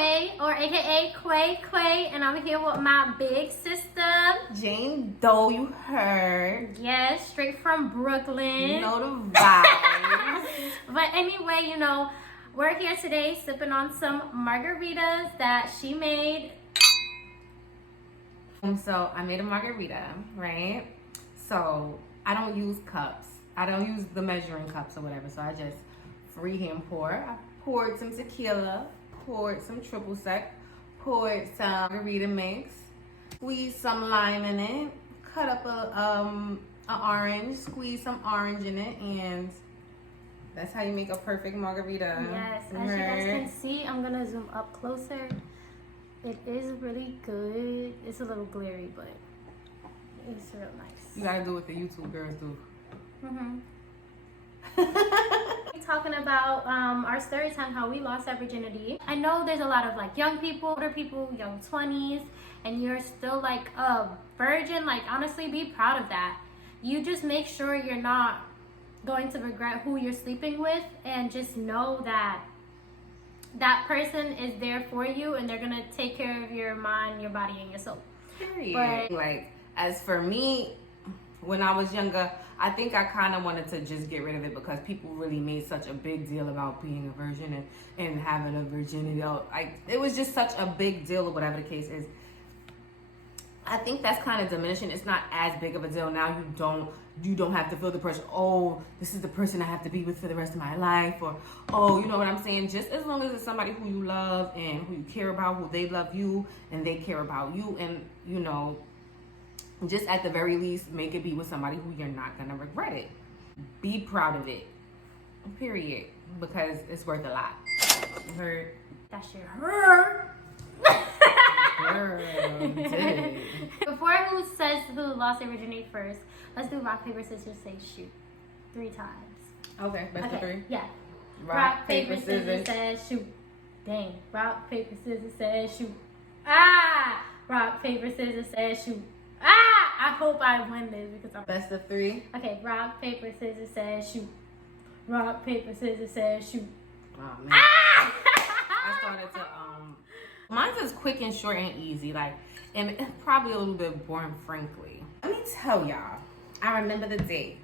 Quay, or aka Quay, and I'm here with my big sister, Jane Doe. You heard? Yes, straight from Brooklyn. You know the vibes. But anyway, you know, we're here today sipping on some margaritas that she made. So I made a margarita, right? So I don't use cups. I don't use the measuring cups or whatever. So I just freehand pour. I poured some tequila, poured some triple sec, poured some margarita mix, squeezed some lime in it, cut up a orange, squeeze some orange in it, and that's how you make a perfect margarita. Yes, as you guys can see, I'm gonna zoom up closer. It is really good. It's a little glary, but it's real nice. You gotta do what the YouTube girls do. Talking about our story time, how we lost our virginity. I know there's a lot of like young people, older people, young 20s, and you're still like a virgin. Like, honestly, be proud of that. You just make sure you're not going to regret who you're sleeping with, and just know that that person is there for you, and they're gonna take care of your mind, your body, and your soul. Period. But like, as for me, when I was younger, I think I kind of wanted to just get rid of it because people really made such a big deal about being a virgin and having a virginity. Like, it was just such a big deal, or whatever the case is. I think that's kind of diminishing. It's not as big of a deal now. You don't have to feel the pressure. Oh, this is the person I have to be with for the rest of my life, or oh, you know what I'm saying. Just as long as it's somebody who you love and who you care about, who they love you and they care about you, and you know, just at the very least, make it be with somebody who you're not gonna regret it. Be proud of it. Period. Because it's worth a lot. You heard? That shit hurt. Girl, did. Before who says who lost their virginity first, let's do rock, paper, scissors, say shoot 3 times. Okay, best of 3. Yeah. Rock, paper, scissors, say shoot. Dang. Rock, paper, scissors, say shoot. Ah! Rock, paper, scissors, say shoot. Ah! I hope I win this because I'm best of 3. Okay, rock, paper, scissors, say shoot. Rock, paper, scissors, say shoot. Oh man. Ah! I started to mine's is quick and short and easy, like, and it's probably a little bit boring, frankly. Let me tell y'all, I remember the date.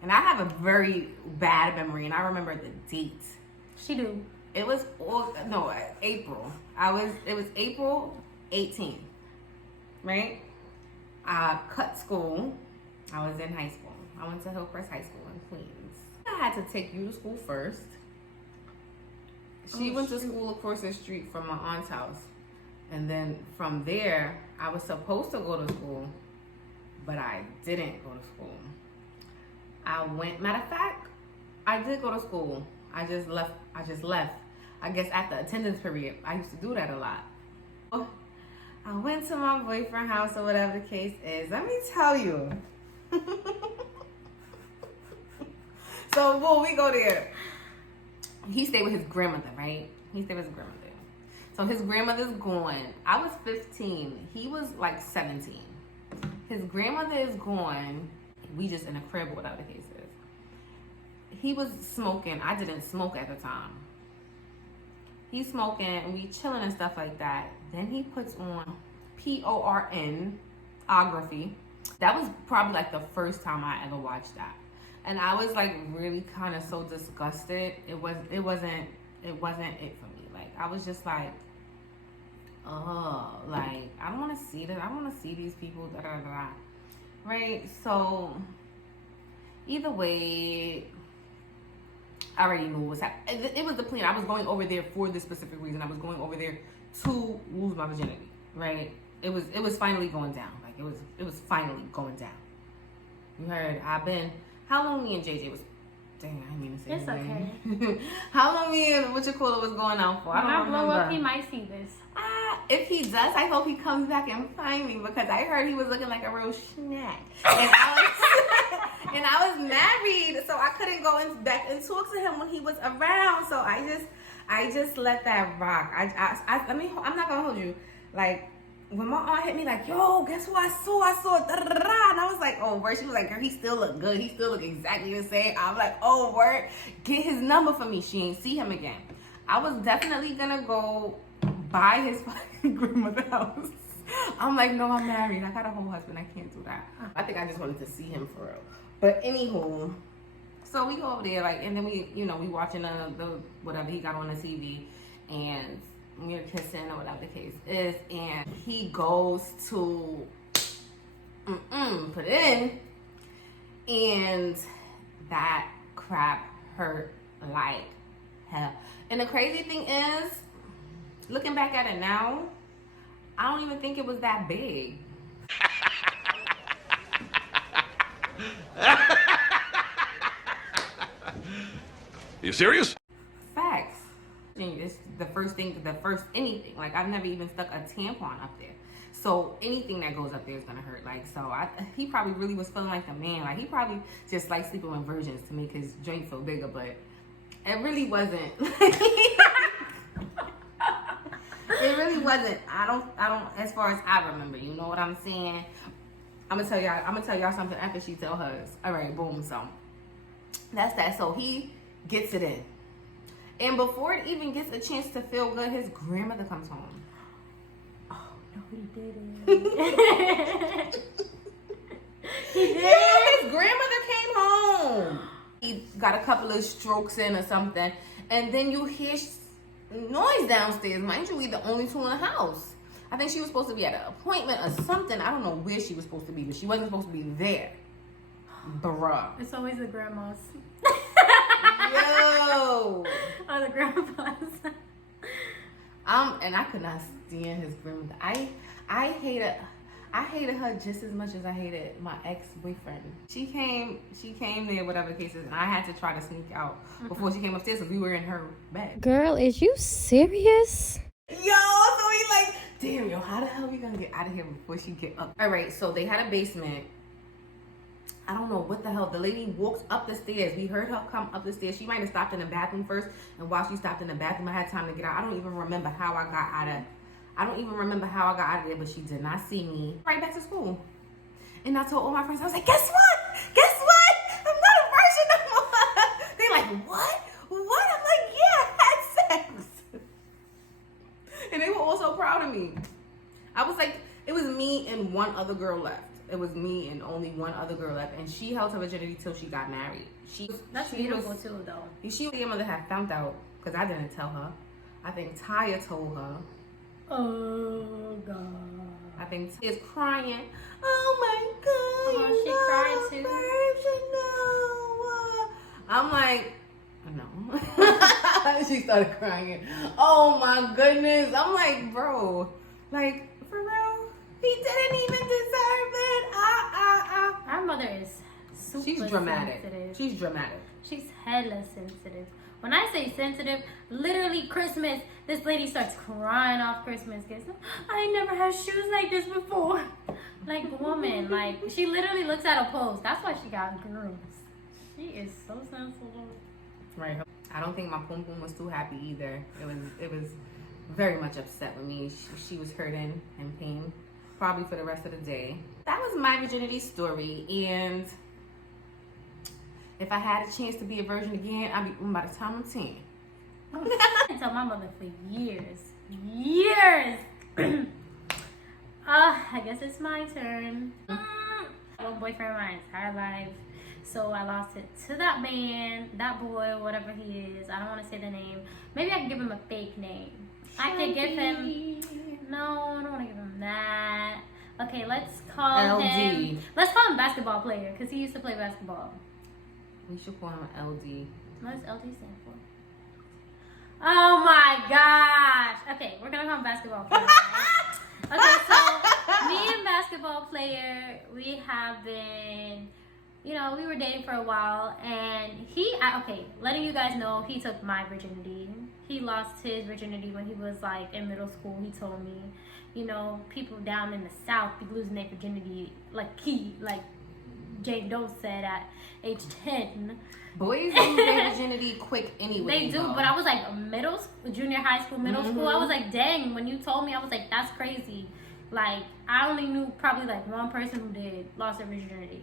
And I have a very bad memory, and I remember the date. She do. It was April. It was April 18th, right? I cut school. I was in high school. I went to Hillcrest High School in Queens. I had to take you to school first. She went to school across the street from my aunt's house. And then from there, I was supposed to go to school, but I didn't go to school. Matter of fact, I did go to school. I just left. I guess after attendance period. I used to do that a lot. I went to my boyfriend's house or whatever the case is. Let me tell you. So, well, we go there. He stayed with his grandmother, right? So his grandmother's gone. I was 15. He was like 17. His grandmother is gone. We just in a crib, whatever the case is. He was smoking. I didn't smoke at the time. He's smoking and we chilling and stuff like that. Then he puts on pornography. That was probably like the first time I ever watched that. And I was like really kind of so disgusted. It wasn't it for me. Like, I was just like, oh, like, I don't want to see this. I want to see these people, da da da. Right? So either way, I already knew what was happening. It was the plan. I was going over there for this specific reason. I was going over there to lose my virginity. Right? It was finally going down. Like, it was finally going down. You heard? How long me and JJ was... Dang, I didn't mean to say it's okay. How long me and was going on for? When I blow up, he might see this. If he does, I hope he comes back and find me, because I heard he was looking like a real snack. And I was married, so I couldn't go back and talk to him when he was around. So I just let that rock. I'm not gonna hold you. Like, when my aunt hit me like, yo, guess what I saw, da, da, da, da. And I was like, oh, word. She was like, girl, he still look good. He still look exactly the same. I'm like, oh, word. Get his number for me. She ain't see him again. I was definitely gonna go buy his fucking grandmother's house. I'm like, no, I'm married. I got a whole husband. I can't do that. I think I just wanted to see him for real. But anywho, so we go over there, like, and then we, you know, we watching the whatever he got on the TV, and we're kissing or whatever the case is, and he goes to put it in, and that crap hurt like hell. And the crazy thing is, looking back at it now, I don't even think it was that big. You serious? Facts. It's the first anything. Like, I've never even stuck a tampon up there. So anything that goes up there is gonna hurt. Like, so he probably really was feeling like the man. Like, he probably just liked sleeping with virgins to make his joint feel bigger, but it really wasn't. It really wasn't. I don't, as far as I remember, you know what I'm saying? I'm gonna tell y'all something after she tell hers. All right, boom. So that's that. So he gets it in, and before it even gets a chance to feel good, his grandmother comes home. Oh no, he didn't. He did. Yeah, his grandmother came home. He got a couple of strokes in or something, and then you hear noise downstairs. Mind you, we the only two in the house. I think she was supposed to be at an appointment or something. I don't know where she was supposed to be, but she wasn't supposed to be there. Bruh. It's always the grandmas. Yo. Or the grandpas. And I could not stand his grandmother. I hated her just as much as I hated my ex-boyfriend. She came there, whatever the case is, and I had to try to sneak out before she came upstairs because we were in her bed. Girl, is you serious? Yo, so he like, damn, yo, how the hell are we gonna get out of here before she get up? All right, so they had a basement. I don't know what the hell. The lady walks up the stairs. We heard her come up the stairs. She might have stopped in the bathroom first, and while she stopped in the bathroom, I had time to get out. I don't even remember how I got out of there, but she did not see me. Right back to school. And I told all my friends, I was like, guess what? Guess what? I'm not a virgin no more. They're like, what? What? I'm like, yeah, I had sex. And they were all so proud of me. I was like, it was me and one other girl left. It was me and only one other girl left. And she held her virginity till she got married. That's beautiful too, though. Your mother had found out, because I didn't tell her. I think Taya told her. Oh, God. I think Taya's crying. Oh, my God. Oh, she cried too. No. I'm like, no. She started crying. Oh, my goodness. I'm like, bro. Like, for real? He didn't even deserve it. Our mother is super She's dramatic. sensitive. She's dramatic. She's hella sensitive. When I say sensitive, literally Christmas, this lady starts crying off Christmas gifts. I ain't never had shoes like this before. Like, woman, like, she literally looks at a post. That's why she got grooms. She is so sensitive. Right. I don't think my pum pum was too happy either. It was very much upset with me. She was hurting and pain, probably for the rest of the day. That was my virginity story, and if I had a chance to be a virgin again, I'd be by the time I'm 10. I tell my mother for years. I guess it's my turn. One boyfriend my entire life. So I lost it to that man, that boy, whatever he is. I don't want to say the name. Maybe I can give him a fake name. I could give him. No, I don't want to give him that. Okay, let's call him. Let's call him basketball player because he used to play basketball. We should call him LD. What does LD stand for? Oh my gosh. Okay, we're gonna call him basketball player. Right? Okay, so me and basketball player, we have been, we were dating for a while, and letting you guys know, he took my virginity. He lost his virginity when he was like in middle school. He told me, people down in the South be losing their virginity like Jane Doe said at age 10. Boys lose their virginity quick anyway. They do, but I was like junior high school, middle school. I was like, dang, when you told me, I was like, that's crazy. Like, I only knew probably like one person who lost their virginity.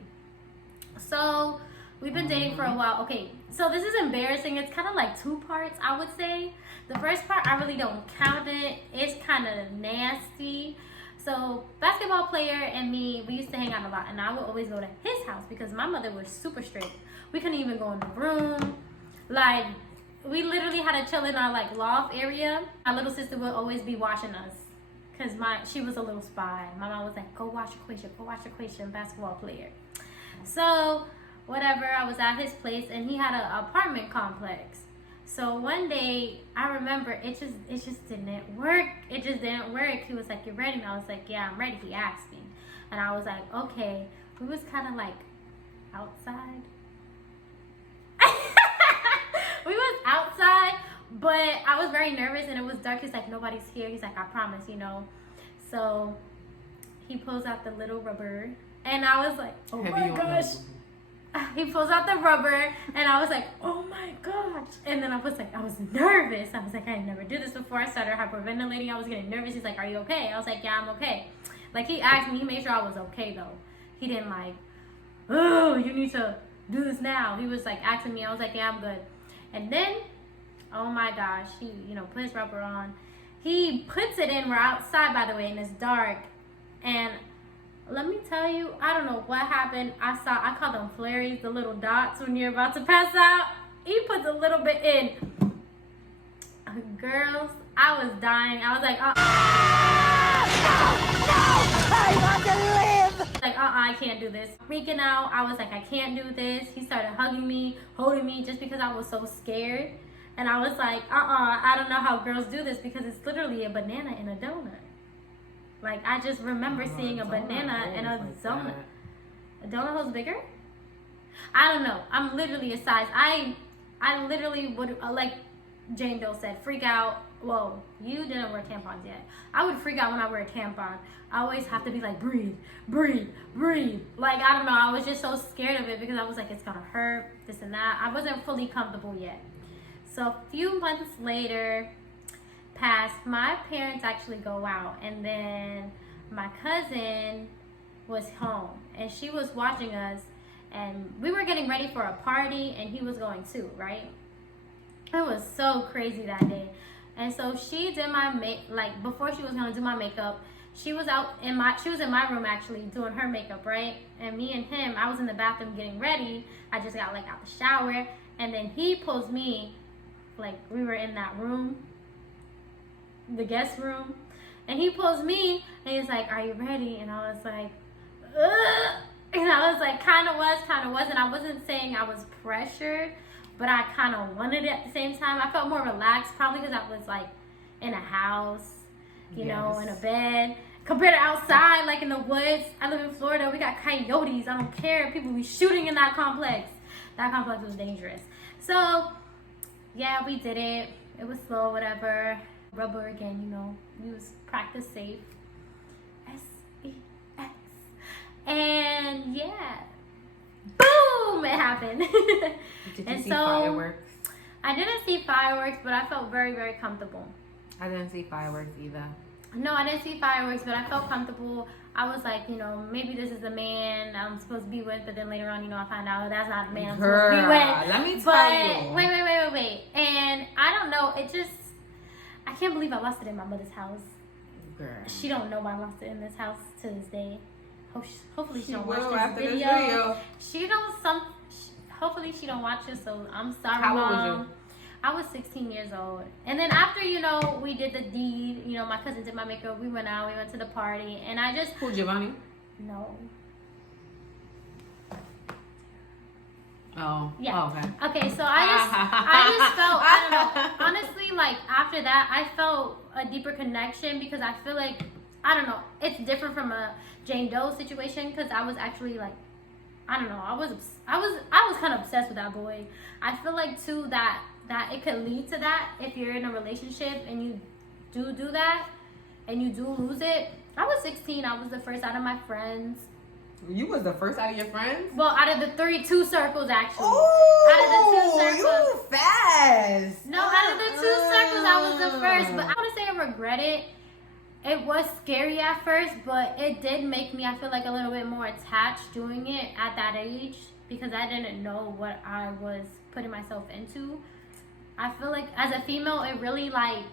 So We've been dating for a while. Okay, so this is embarrassing. It's kind of like two parts, I would say. The first part, I really don't count it. It's kind of nasty. So, basketball player and me, we used to hang out a lot, and I would always go to his house because my mother was super strict. We couldn't even go in the room. Like, we literally had to chill in our like loft area. My little sister would always be watching us because she was a little spy. My mom was like, go watch Equation, basketball player. So, whatever, I was at his place, and he had an apartment complex. So one day, I remember it just didn't work. It just didn't work. He was like, you ready? And I was like, yeah, I'm ready. He asked me. And I was like, okay. We was kind of like outside. We was outside, but I was very nervous and it was dark. He's like, nobody's here. He's like, I promise, you know. So he pulls out the little rubber, and I was like, oh my gosh. He pulls out the rubber, and I was like, oh my gosh. And then I was nervous. I was like, I never did this before. I started hyperventilating. I was getting nervous. He's like, are you okay? I was like, yeah, I'm okay. Like, he asked me, he made sure I was okay, though. He didn't like, oh, you need to do this now. He was like asking me. I was like, yeah, I'm good. And then, oh my gosh, he, put his rubber on. He puts it in. We're outside, by the way, and it's dark. And let me tell you, I don't know what happened. I call them flurries, the little dots when you're about to pass out. He puts a little bit in. Girls, I was dying. I was like, no, I want to live. Like, I can't do this. Freaking out. I was like, I can't do this. He started hugging me, holding me, just because I was so scared. And I was like, I don't know how girls do this, because it's literally a banana in a donut. Like, I just remember seeing a banana in a donut. A donut hole's bigger? I don't know. I'm literally a size. I literally would, like Jane Doe said, freak out. Whoa, you didn't wear tampons yet. I would freak out when I wear a tampon. I always have to be like, breathe, breathe, breathe. Like, I don't know. I was just so scared of it because I was like, it's going to hurt, this and that. I wasn't fully comfortable yet. So a few months later, passed, my parents actually go out, and then my cousin was home, and she was watching us, and we were getting ready for a party, and he was going too, right? It was so crazy that day. And so she did my before she was gonna do my makeup, she was in my room actually doing her makeup, right? And me and him, I was in the bathroom getting ready. I just got out the shower, and then he pulls me, we were in that room, the guest room, and he pulls me, and he's like, are you ready? And I was like, ugh. And I was like, kind of wasn't. I wasn't saying I was pressured, but I kind of wanted it at the same time. I felt more relaxed, probably because I was in a house, you know, in a bed, compared to outside, in the woods. I live in Florida. We got coyotes. I don't care. People be shooting in that complex. That complex was dangerous. So yeah, we did it. It was slow, whatever. Rubber again, we was practice safe. S-E-X. And yeah, boom, it happened. Did you see fireworks? I didn't see fireworks, but I felt very, very comfortable. I didn't see fireworks either. No, I didn't see fireworks, but I felt comfortable. I was like, maybe this is the man I'm supposed to be with, but then later on, I find out that's not the man I'm supposed to be with. Let me tell you. Wait. And I don't know, I can't believe I lost it in my mother's house. Girl. She don't know I lost it in this house to this day. Hopefully she don't watch this video. She don't hopefully she don't watch it, so I'm sorry, How Mom. old was you? I was 16 years old. And then after, we did the deed, my cousin did my makeup, we went to the party, and I just... Who, Giovanni? No. Oh. Yeah. Oh, okay. Okay, so I just felt, I don't know, honestly, after that, I felt a deeper connection, because I feel like, I don't know, it's different from a Jane Doe situation, because I was actually I don't know, I was kind of obsessed with that boy. I feel like too that it could lead to that if you're in a relationship and you do that and you do lose it. I was 16. I was the first out of my friends. You was the first out of your friends? Well, out of the two circles, actually. Ooh, out of the two circles. You fast. No, out of the two circles, I was the first. But I want to say I regret it. it was scary at first, but it did make me, I feel like, a little bit more attached doing it at that age because I didn't know what I was putting myself into. I feel like as a female, it really like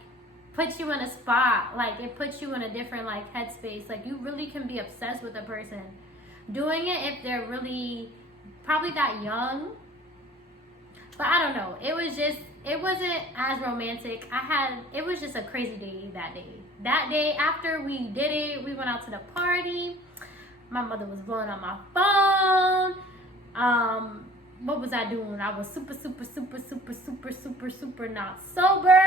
puts you in a spot. Like it puts you in a different like headspace. Like you really can be obsessed with a person. Doing it if they're really probably that young. But I don't know. It wasn't as romantic. It was just a crazy day that day. That day after we did it, we went out to the party. My mother was blowing on my phone. What was I doing? I was super not sober.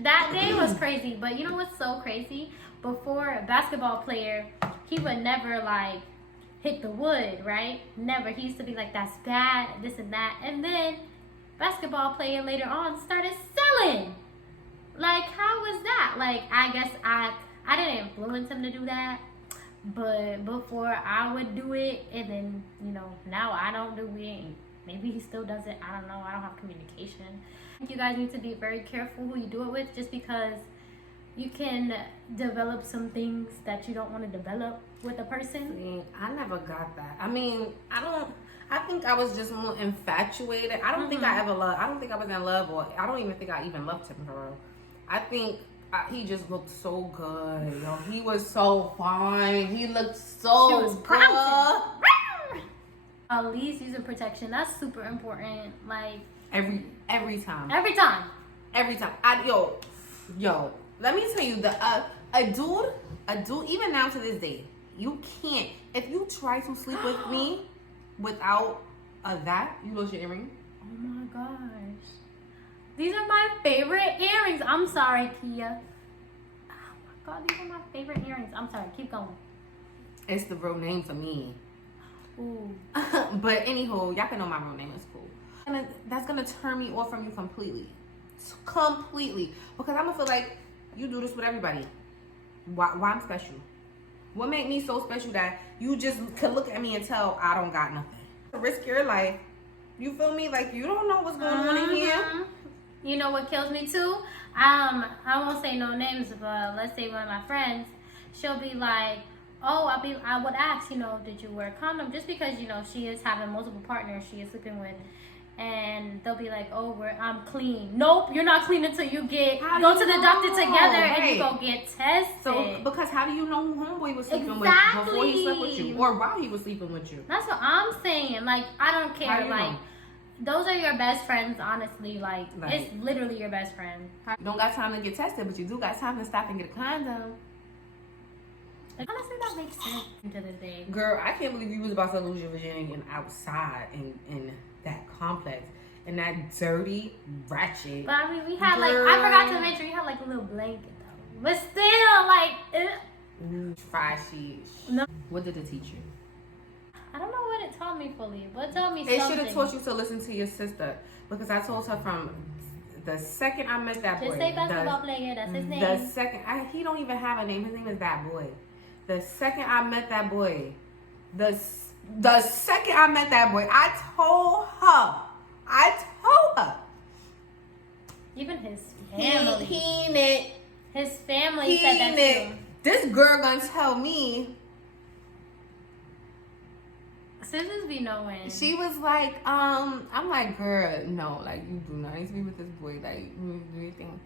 That day was crazy. But you know what's so crazy? Before, a basketball player, he would never like hit the wood, right? Never. He used to be like, that's bad, this and that. And then basketball player later on started selling. Like, how was that? Like, I guess I didn't influence him to do that. But before I would do it, and then, you know, now I don't do it. Maybe he still does it. I don't know. I don't have communication. I think you guys need to be very careful who you do it with, just because you can develop some things that you don't want to develop with a person. See, I never got that. I mean, I think I was just more infatuated. I don't think I ever loved. I don't think I was in love, or I don't even think I even loved him for real. I think he just looked so good. Yo, he was so fine. He looked so She was good. At least using protection. That's super important. Like Every time. every time. Every time. Yo. Let me tell you, a dude, even now to this day, you can't. If you try to sleep with me without that, you lose your earring. Oh my gosh. These are my favorite earrings. I'm sorry, Kia. Oh my god, these are my favorite earrings. I'm sorry, keep going. It's the real name to me. Ooh. But anywho, y'all can know my real name is cool. And that's gonna turn me off from you completely. Completely. Because I'm gonna feel like you do this with everybody. Why I'm special? What make me so special that you just could look at me and tell I don't got nothing? Risk your life. You feel me? Like you don't know what's going on in here. You know what kills me too? I won't say no names, but let's say one of my friends, she'll be like, oh, I would ask, you know, did you wear a condom? Just because, you know, she is having multiple partners she is sleeping with. And they'll be like, oh, I'm clean. Nope, you're not clean until you go to the doctor together and you go get tested. So, because how do you know who homeboy was sleeping with before he slept with you? Or while he was sleeping with you? That's what I'm saying. Like, I don't care. How do you like, know? Those are your best friends, honestly. Like, it's literally your best friend. You don't got time to get tested, but you do got time to stop and get a condom. Like, honestly, that makes sense to this day. Girl, I can't believe you was about to lose your virginity and outside in that complex and that dirty ratchet. But I mean, we had like, I forgot to mention, we had like a little blanket though. But still, like, trashy. No. What did it teach you? I don't know what it taught me fully, but it taught me It something. should have taught you to listen to your sister, because I told her from the second I met that boy. Just say basketball player, that's his name. The second, he don't even have a name. His name is That Boy. The second I met that boy, the second I met that boy, I told her. Even his family. His family He said that too. This girl gonna tell me. Sisters be knowing. She was like, I'm like, girl, no, like, you do not need to be with this boy. Like, you do anything.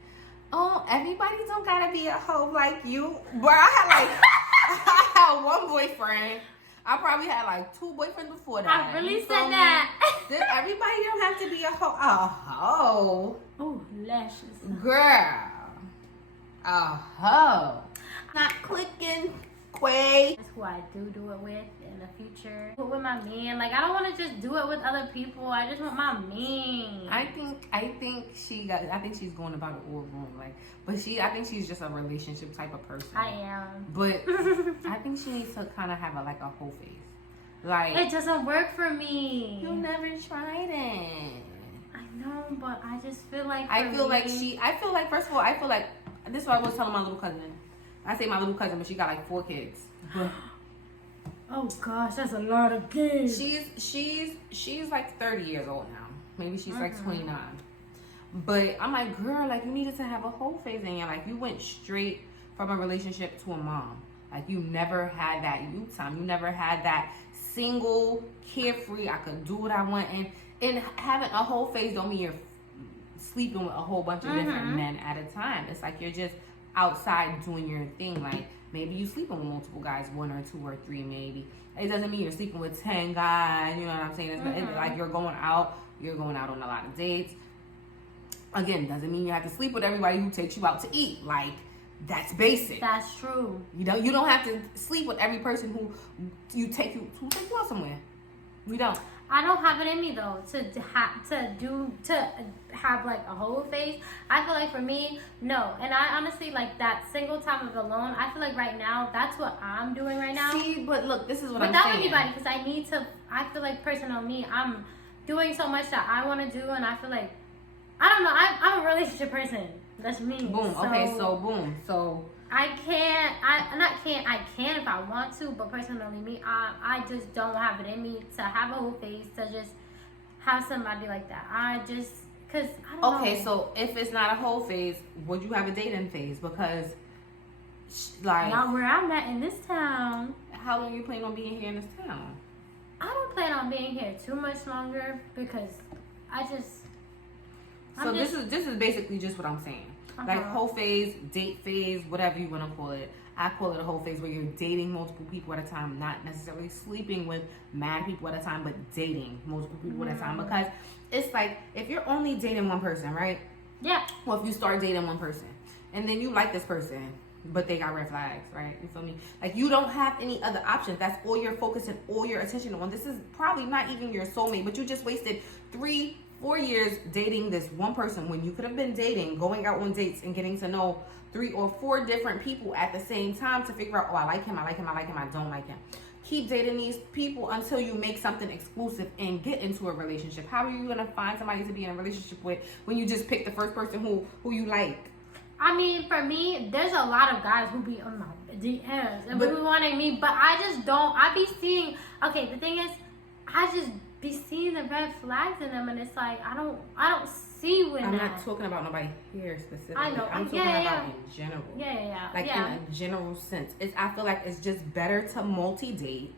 Oh, everybody don't gotta be a hoe like you. Bro, I had one boyfriend. I probably had like 2 boyfriends before that. I really said that. Everybody don't have to be a hoe. A hoe. Oh, lashes. Girl. A hoe. Not clicking. Quay. That's who I do it with in the future. Do it with my man. Like, I don't want to just do it with other people. I just want my man. I think she's going about it all wrong. Like, but I think she's just a relationship type of person. I am. But I think she needs to kind of have a whole face. Like, it doesn't work for me. You never tried it. I know, but I just feel like first of all, I feel like this is what I was telling my little cousin. I say my little cousin, but she got like 4 kids. But oh gosh, that's a lot of kids. She's like 30 years old now. Maybe she's like 29. But I'm like, girl, like, you needed to have a whole phase in you. Like, you went straight from a relationship to a mom. Like, you never had that youth time. You never had that single, carefree, I could do what I want. And having a whole phase don't mean you're sleeping with a whole bunch of different men at a time. It's like you're just outside doing your thing. Like, maybe you sleeping with multiple guys, 1 or 2 or 3 maybe. It doesn't mean you're sleeping with 10 guys, you know what I'm saying? It's like you're going out on a lot of dates. Again, doesn't mean you have to sleep with everybody who takes you out to eat. Like, that's basic. That's true. You don't have to sleep with every person who take you out somewhere. We don't. I don't have it in me though to have like a whole phase. I feel like for me, no. And I honestly, like, that single time of alone, I feel like right now that's what I'm doing right now. See, but look, this is what I'm without saying. anybody, because I feel like personal me, I'm doing so much that I want to do, and I feel like, I don't know, I'm a relationship person. That's me. Boom. So Okay, so boom. So I can if I want to, but personally me, I just don't have it in me to have a whole phase, to just have somebody like that. Cause I don't know. Okay, so if it's not a whole phase, would you have a dating phase? Because, like, not where I'm at in this town. how long you plan on being here in this town? I don't plan on being here too much longer, because this is basically just what I'm saying. Like, whole phase, date phase, whatever you want to call it. I call it a whole phase where you're dating multiple people at a time, not necessarily sleeping with mad people at a time, but dating multiple people at a time. Because it's like, if you're only dating one person, right? Yeah. Well, if you start dating one person and then you like this person, but they got red flags, right? You feel me? Like, you don't have any other options. That's all you're focusing all your attention on. This is probably not even your soulmate, but you just wasted 3-4 years dating this one person when you could have been dating, going out on dates, and getting to know 3 or 4 different people at the same time to figure out, oh, I like him, I don't like him. Keep dating these people until you make something exclusive and get into a relationship. How are you going to find somebody to be in a relationship with when you just pick the first person who you like? I mean, for me, there's a lot of guys who be on my DMs and be wanting me, but I just don't. I be seeing, okay, the thing is, I just be seeing the red flags in them, and it's like, I don't see when I'm not talking about nobody here specifically. I know. I'm talking about in general. Yeah. Like, in a general sense. I feel like it's just better to multi-date.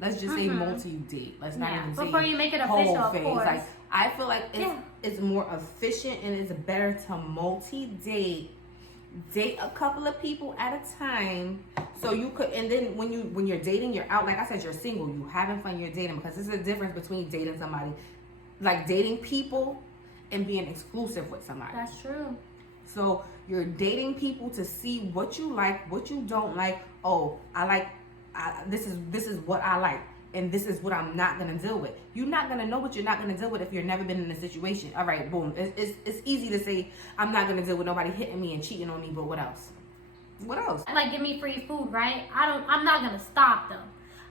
Let's just say multi-date. Let's not even say before you make it official, whole of phase. course. Like, I feel like it's more efficient, and it's better to multi-date. Date a couple of people at a time, so you could, and then when you're dating, you're out. Like I said, you're single, you having fun, you're dating, because there's a difference between dating somebody, like dating people, and being exclusive with somebody. That's true. So you're dating people to see what you like, what you don't like. Oh, this is what I like, and this is what I'm not gonna deal with. You're not gonna know what you're not gonna deal with if you've never been in a situation. All right, boom. It's easy to say I'm not gonna deal with nobody hitting me and cheating on me, but what else? What else? Like, give me free food, right? I'm not gonna stop them.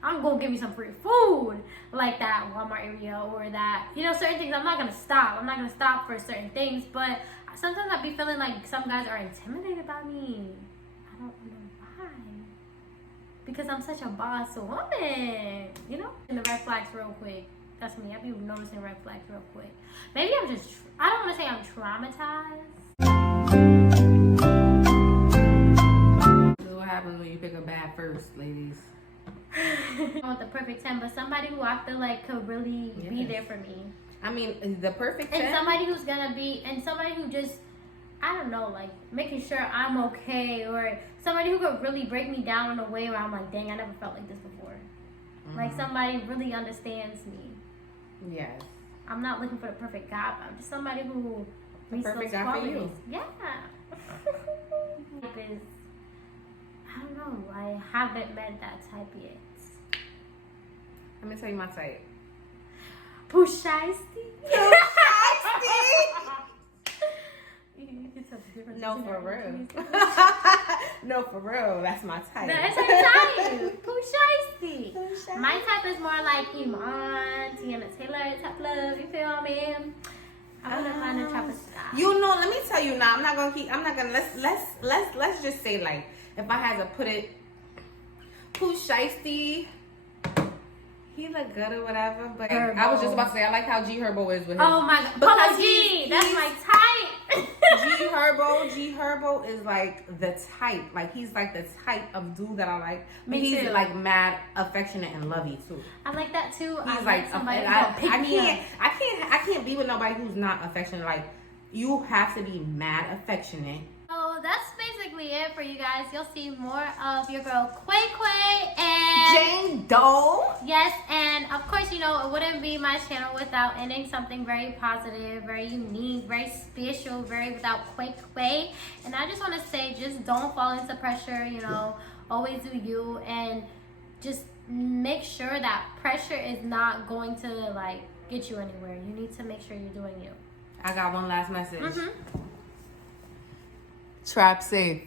I'm gonna give me some free food, like that Walmart area or that, certain things. I'm not gonna stop. I'm not gonna stop for certain things, but sometimes I be feeling like some guys are intimidated by me. I don't know why. Because I'm such a boss woman, And the red flags real quick. That's me. I be noticing red flags real quick. Maybe I don't want to say I'm traumatized. This is what happens when you pick a bad first, ladies. I want the perfect 10, but somebody who I feel like could really be there for me. I mean, the perfect 10. And somebody who's gonna be, and somebody who just, I don't know, like, making sure I'm okay, or somebody who could really break me down in a way where I'm like, dang, I never felt like this before. Like, somebody really understands me. Yes. I'm not looking for the perfect guy, but I'm just somebody who meets those perfect guy qualities. for you. Yeah. Because, I don't know, I haven't met that type yet. Let me tell you my type. Pusheisty? No, for real. No, for real. That's my type. That's her type. Pusheisty. My type is more like Iman, Tiana Taylor type love. You feel me? I want to find a type of style. Let me tell you now. Let's just say, like, if I had to put it, Pusheisty. He look good or whatever, but Herbo. I was just about to say I like how G Herbo is with him. Oh my god. Polo G. That's my type. G Herbo, G Herbo is like the type. Like he's like the type of dude that I like. But Me he's too. like mad, affectionate, and lovey too. I like that too. He's I like somebody I who's gonna pick me up. can't be with nobody who's not affectionate. Like you have to be mad affectionate. So that's basically it for you guys. You'll see more of your girl Quay Quay and Jane Doe. yes, and of course, you know, it wouldn't be my channel without ending something very positive, very unique, very special, very without Quay Quay. And I just want to say, just don't fall into pressure, you know, always do you, and just make sure that pressure is not going to like get you anywhere. You need to make sure you're doing you. I got one last message. Mm-hmm. Trap safe.